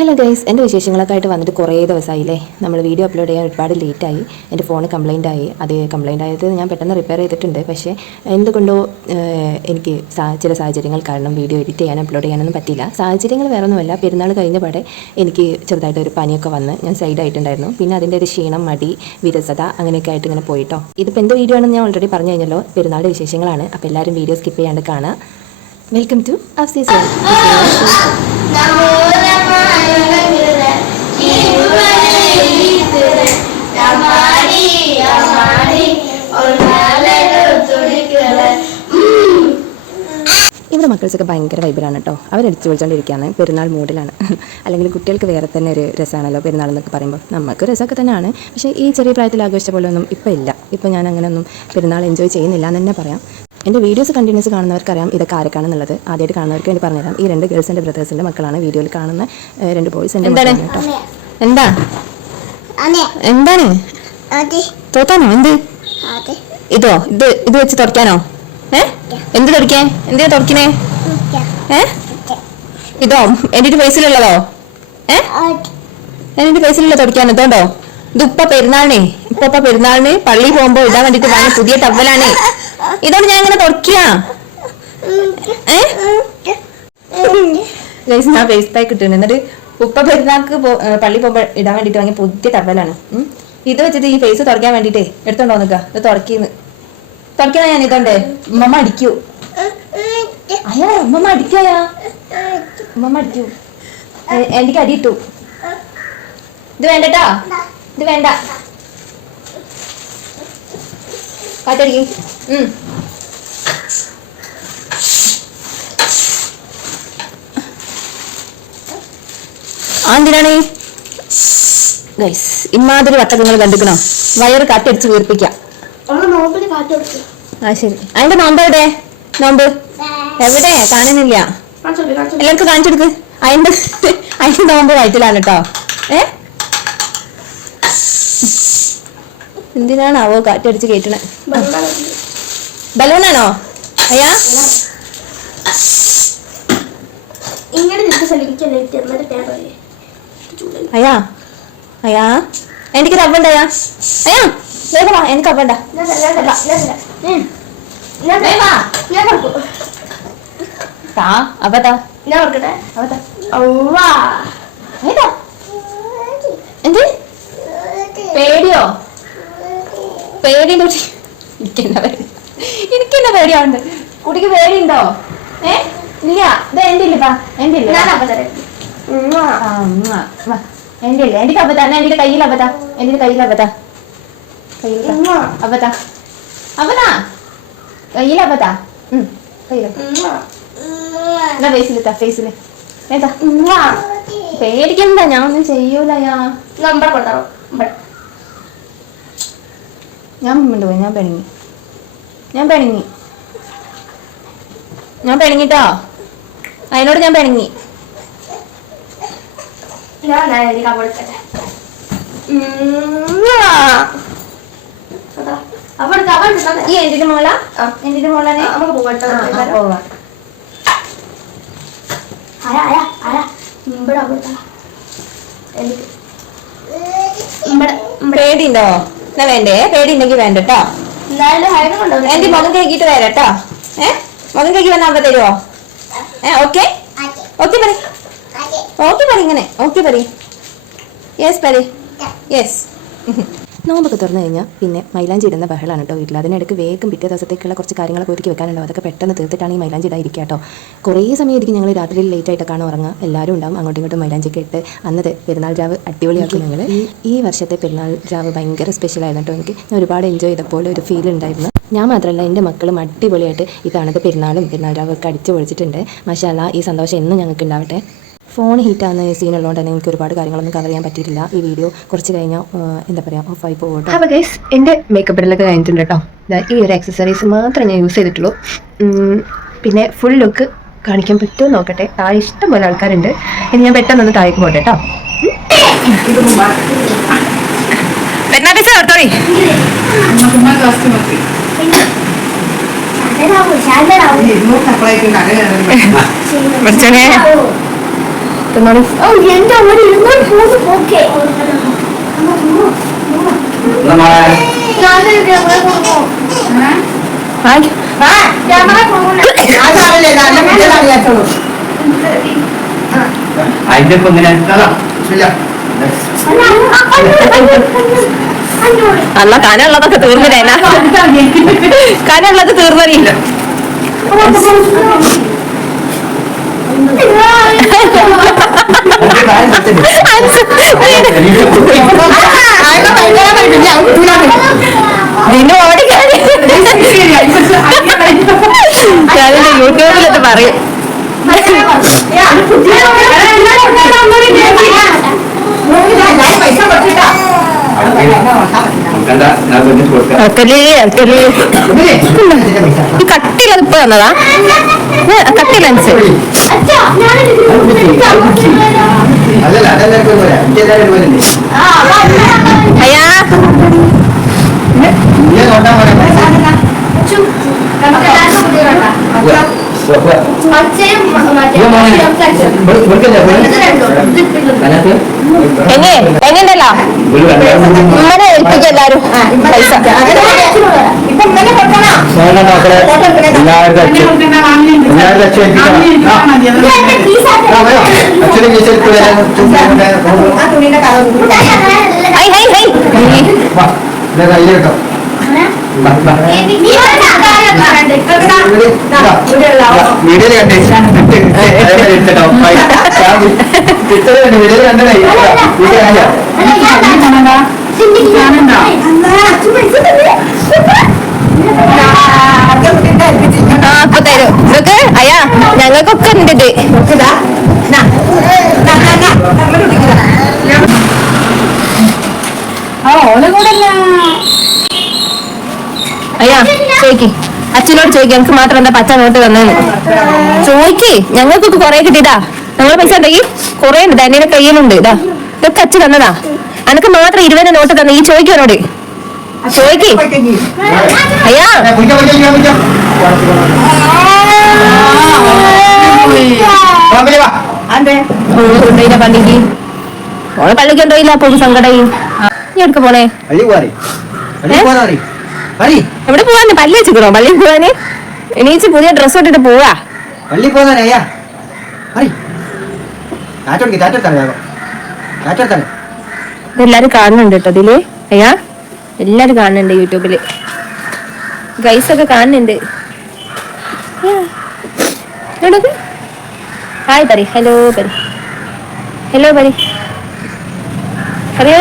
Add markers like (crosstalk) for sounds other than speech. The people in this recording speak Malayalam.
ഹലോ ഗൈസ് എന്റെ വിശേഷങ്ങളൊക്കെ ആയിട്ട് വന്നിട്ട് കുറേ ദിവസമായില്ലേ? നമ്മൾ വീഡിയോ അപ്ലോഡ് ചെയ്യാൻ ഒരുപാട് ലേറ്റായി എന്റെ ഫോൺ കംപ്ലൈന്റ് ആയി. അത് കംപ്ലൈന്റ് ആയത് ഞാൻ പെട്ടെന്ന് റിപ്പയർ ചെയ്തിട്ടുണ്ട്. പക്ഷേ എന്തുകൊണ്ടോ എനിക്ക് ചില സാഹചര്യങ്ങൾ കാരണം വീഡിയോ എഡിറ്റ് ചെയ്യാൻ അപ്ലോഡ് ചെയ്യാനൊന്നും പറ്റില്ല സാഹചര്യങ്ങൾ വേറെ ഒന്നുമല്ല പെരുന്നാൾ കഴിഞ്ഞ പാടെ എനിക്ക് ചെറുതായിട്ട് ഒരു പനിയൊക്കെ വന്ന് ഞാൻ സൈഡ് ആയിട്ടുണ്ടായിരുന്നു. പിന്നെ അതിന്റെ ഒരു ക്ഷീണം മടി വിരസത അങ്ങനെയൊക്കെ ആയിട്ട് ഇങ്ങനെ പോയിട്ടോ. ഇതിപ്പോൾ എന്ത് വീഡിയോ ആണെന്ന് ഞാൻ ഓൾറെഡി പറഞ്ഞു കഴിഞ്ഞല്ലോ. പെരുന്നാളുടെ വിശേഷങ്ങളാണ്. അപ്പോൾ എല്ലാവരും വീഡിയോ സ്കിപ്പ് ചെയ്യാണ്ട് കാണുക. വെൽക്കം ടു അഫ്സീസ് ഇവിടെ മക്കൾസൊക്കെ ഭയങ്കര വൈബിലാണ് കേട്ടോ അവരടിച്ചു വിളിച്ചുകൊണ്ടിരിക്കുകയാണ് പെരുന്നാൾ മൂഡിലാണ്. (laughs) അല്ലെങ്കിൽ കുട്ടികൾക്ക് വേറെ തന്നെ ഒരു രസമാണല്ലോ പെരുന്നാൾ എന്നൊക്കെ പറയുമ്പോൾ. നമുക്ക് രസമൊക്കെ തന്നെയാണ്. പക്ഷേ ഈ ചെറിയ പ്രായത്തിൽ ആഘോഷിച്ച പോലെ ഒന്നും ഇപ്പോൾ ഇല്ല. ഇപ്പോൾ ഞാൻ അങ്ങനെയൊന്നും പെരുന്നാൾ എൻജോയ് ചെയ്യുന്നില്ല എന്ന് തന്നെ പറയാം. എന്റെ വീഡിയോസ് കണ്ടിന്യൂസ് കാണുന്നവർക്കറിയാം ഇതൊക്കെ ആരൊക്കെയാണെന്നുള്ളത് ആദ്യമായിട്ട് കാണുന്നവർക്ക് വേണ്ടി പറഞ്ഞുതരാം. ഈ രണ്ട് ഗേൾസ് എന്റെ ബ്രദേഴ്സിന്റെ മക്കളാണ് വീഡിയോയിൽ കാണുന്ന രണ്ട് ബോയ്സ് എന്റെ എന്താണ്? മക്കളാണ് കേട്ടോ. എന്താ? അതെ എന്താണ്? അതെ തോത്താനോ എന്ത്? ഇതോ? ഇത് ഇത് വെച്ച് തുറക്കാനോ ഏ? എന്ത് തുറക്കേ എന്തിനാ തുറക്കണേ ഏ? ഇതോ എന്റെ പൈസയിലുള്ളതോ? ഏ? എന്റെ പൈസയിലുള്ള തുറക്കാൻ ഇതോണ്ടോ? ഇത് ഇപ്പൊ പെരുന്നാളിനെ ഇപ്പൊ പെരുന്നാളിന് പള്ളി പോകുമ്പോ ഇടാൻ വേണ്ടിട്ട് വാങ്ങിയ പുതിയ ടവലാണ് ഇതോണ്ട് ഞാൻ ഇങ്ങനെ തുടക്കിയാ ഏ ഞാൻ ഫേസ് പാക്ക് ഇട്ടിട്ടുണ്ട്. എന്നിട്ട് ഉപ്പ പെരുന്നാൾക്ക് പള്ളി പോകുമ്പോൾ ഇടാൻ വേണ്ടിട്ട് വാങ്ങിയ പുതിയ ടവലാണ് ഇത് വെച്ചിട്ട് ഈ ഫേസ് തുറക്കാൻ വേണ്ടിട്ടേ എടുത്തോണ്ടോ നിക്ക ഇത് തുറക്കിന്ന്. തുടക്കണ ഞാൻ ഇതണ്ടേ. ഉമ്മമ്മ അടിക്കൂ. അയ്യാ ഉമ്മമ്മ അടിക്കായാ? ഉമ്മമ്മ അടിക്കൂ. എനിക്ക് അടിയിട്ടു ഇത് വേണ്ടട്ടാ? ഇത് വേണ്ട. കാറ്റടിക്കും. എന്തിനാണ് ഗൈസ് ഇമാതിരി വട്ടകങ്ങൾ കണ്ടിക്കണോ? വയറ് കാറ്റടിച്ച് വീർപ്പിക്കാം. ആ ശരി. അതിന്റെ നോമ്പ് എവിടെ? നോമ്പ്? എവിടെ? കാണുന്നില്ല. എല്ലാവർക്കും കാണിച്ചെടുക്ക്. അതിന്റെ അതിന്റെ നോമ്പ് വയറ്റിലാണ് കേട്ടോ ഏ? എന്തിനാണാവോ കാറ്റടിച്ച് കയറ്റണേ ബലൂണാണോ? അയ്യാ അയ്യാ അയ്യാ എനിക്ക് റബ്ബണ്ട അയ്യാ അയ്യാ വേഗം വാ എനിക്ക് റബ്ബണ്ട താ അബത്താ ഞാൻ കൊടുക്കട്ടെ? അബത്താ ഔവാ. ഏതാ എന്ത് പേടിയോ പേടിയുണ്ടോ എനിക്കെന്താ പേടി? എനിക്കെന്താ പേടിയാവുണ്ട്? കുട്ടിക്ക് പേടിയുണ്ടോ? ഏ? ഇല്ല. ഇത് എന്റെ ഇല്ലപ്പാ എന്റെ ഇല്ല ഇല്ല എന്നാ കയ്യിൽ അബത്ത എന്റെ കയ്യിൽ അബത്ത കയ്യിൽ അബത്ത കയ്യിൽ അബത്ത കയ്യിൽ ഉമ്മാ. എന്നാ ഫേസിലെത്താ ഫേസിൽ ഏതാ? ഉമ്മാ. പേടിക്കണ്ട ഞാൻ ഒന്നും ചെയ്യൂലയാ കൊണ്ടുവരാം. ഇവിടെ. ഞാൻ മുമ്പോട്ട് പോയി ഞാൻ പിണങ്ങി. ഞാൻ പിണങ്ങി. ഞാൻ പിണങ്ങിട്ടോ? അതിനോട് ഞാൻ പിണങ്ങി. ഈ മോള. എന്തിന്റെ നമുക്ക് പോകട്ടെ പോവാ. ഇവിടെ അവിടെ പേടിയുണ്ടോ? എന്നാ വേണ്ടേ? പേടി ഉണ്ടെങ്കിൽ വേണ്ട കേട്ടോ എന്റെ മുഖം കേക്കിട്ട് വരാം കേട്ടോ ഏ? മുഖം കേക്കി വന്നാ അപ്പൊ തരുമോ ഏ ഓക്കെ? ഓക്കെ. പറ ഓക്കെ. പറ ഇങ്ങനെ. ഓക്കെ പറ യെസ് പറ യെസ് നോമ്പൊക്കെ തുറന്നു കഴിഞ്ഞാൽ പിന്നെ മൈലാഞ്ചി ഇടുന്ന ബഹളാണ് കേട്ടോ വീട്ടിൽ അതിനിടയ്ക്ക് വേഗം പിറ്റേ ദിവസത്തേക്കുള്ള കുറച്ച് കാര്യങ്ങളൊക്കെ ഒരുക്കി വെക്കാനുണ്ടാവും അതൊക്കെ പെട്ടെന്ന് തീർത്തിട്ടാണ് ഈ മൈലാഞ്ചി ഇടാതിരിക്കുക കേട്ടോ. കുറേ സമയം ഇരിക്കും ഞങ്ങൾ രാത്രി ലേറ്റ് ആയിട്ടൊക്കെയാണ് ഉറങ്ങുക എല്ലാവരും ഉണ്ടാവും. അങ്ങോട്ടും ഇങ്ങോട്ടും മൈലാഞ്ചിയൊക്കെ ഇട്ട് അന്നത് പെരുന്നാൾ രാവ് അടിപൊളിയാക്കും ഞങ്ങൾ ഈ വർഷത്തെ പെരുന്നാൾ രാവ് ഭയങ്കര സ്പെഷ്യൽ ആയിരുന്നു കേട്ടോ. എനിക്ക് ഞാൻ ഒരുപാട് എൻജോയ് ചെയ്തപ്പോൾ ഒരു ഫീൽ ഉണ്ടായിരുന്നു. ഞാൻ മാത്രമല്ല എന്റെ മക്കളും അടിപൊളിയായിട്ട് ഈ തവണത്തെ പെരുന്നാളും പെരുന്നാൾ രാവൊക്കെ അടിച്ചു പൊളിച്ചിട്ടുണ്ട്. മഷാല ഈ സന്തോഷം എന്നും ഞങ്ങൾക്ക് ഉണ്ടാവട്ടെ ഫോൺ ഹീറ്റാകുന്ന സീനുള്ളതുകൊണ്ട് തന്നെ എനിക്ക് ഒരുപാട് കാര്യങ്ങളൊന്നും കവർ ചെയ്യാൻ പറ്റിയിട്ടില്ല. ഈ വീഡിയോ കുറച്ച് കഴിഞ്ഞാൽ എന്താ പറയുക ഓഫായി പോകട്ടെ. അപ്പോൾ ഗൈസ് എന്റെ മേക്കപ്പ് ഇടലൊക്കെ കഴിഞ്ഞിട്ടുണ്ട് കേട്ടോ ഇതാ ഈ ഒരു ആക്സസറീസ് മാത്രമേ ഞാൻ യൂസ് ചെയ്തിട്ടുള്ളൂ. പിന്നെ ഫുൾ ലുക്ക് കാണിക്കാൻ പറ്റുമോ നോക്കട്ടെ. താഴെ ഇഷ്ടം പോലെ ആൾക്കാരുണ്ട്. ഇനി ഞാൻ പെട്ടെന്ന് താഴേക്ക് പോട്ടെ കേട്ടോ ശാന്തരാവൂ (laughs) അതിന്റെ ഇപ്പൊ ഇങ്ങനെ അല്ല കനുള്ളതൊക്കെ തീർന്നില്ല കനുള്ളത് തീർന്നറിയില്ല (laughs) നിന്നെ ഓടിക്കാൻ ഞാനിന്റെ യൂട്യൂബിലിട്ട് പറയും കട്ടിലത് ഇപ്പൊ തന്നതാ കട്ടിൽ ലെൻസ് അയ്യാ. എങ്ങനെയല്ലോ ഉമ്മനെ ഏൽപ്പിക്കും എല്ലാരും. പൈസ. Hi hi hi. വീഡിയോയിൽ കണ്ടേ? വീഡിയോയിൽ കണ്ടേ ആ അപ്പൊ തരും. ഇതൊക്കെ അയ്യാ ഞങ്ങൾക്കൊക്കെ ഉണ്ട് ഇത് അയ്യാ ചോയ്ക്ക് അച്ഛനോട് ചോദിക്കും എനിക്ക് മാത്രം എന്താ പച്ച നോട്ട് തന്നെന്ന്? ചോദിക്കേ ഞങ്ങൾക്കൊക്കെ കുറെ കിട്ടിയതാ. ഞങ്ങൾ പൈസ ഉണ്ടെങ്കിൽ കുറെ ഉണ്ട്. തന്നെ കയ്യിലുണ്ട്. ഇതാ ഇതൊക്കെ അച്ഛൻ തന്നതാ. അനക്ക് മാത്രം ഇരുപത് നോട്ട് തന്നെ. ഈ ചോദിക്കും എന്നോട് ചോദിക്കേ. അയ്യാ. പള്ളിക്കുണ്ടോ ഇല്ല പോകും പള്ളിക്ക്. ഓളെ പള്ളിക്ക് സങ്കടായി. നീ എടുക്ക പോണേ? എവിടെ പോവാന്ന് പല്ലി വെച്ചിക്കണോ പള്ളി പോവാന്? എണീച്ച് പുതിയ ഡ്രസ് ഇട്ടിട്ട് പോവാ. പള്ളി പോകാൻ എല്ലാരും കാണുന്നുണ്ട് കേട്ടോ ഇതിൽ. അയ്യാ എല്ലാരും കാണുന്നുണ്ട് യൂട്യൂബിൽ. ഗൈസ് ഒക്കെ കാണുന്നുണ്ട്. ഹായ് പറ. ഹലോ പറ. ഹലോ പറ. അറിയാ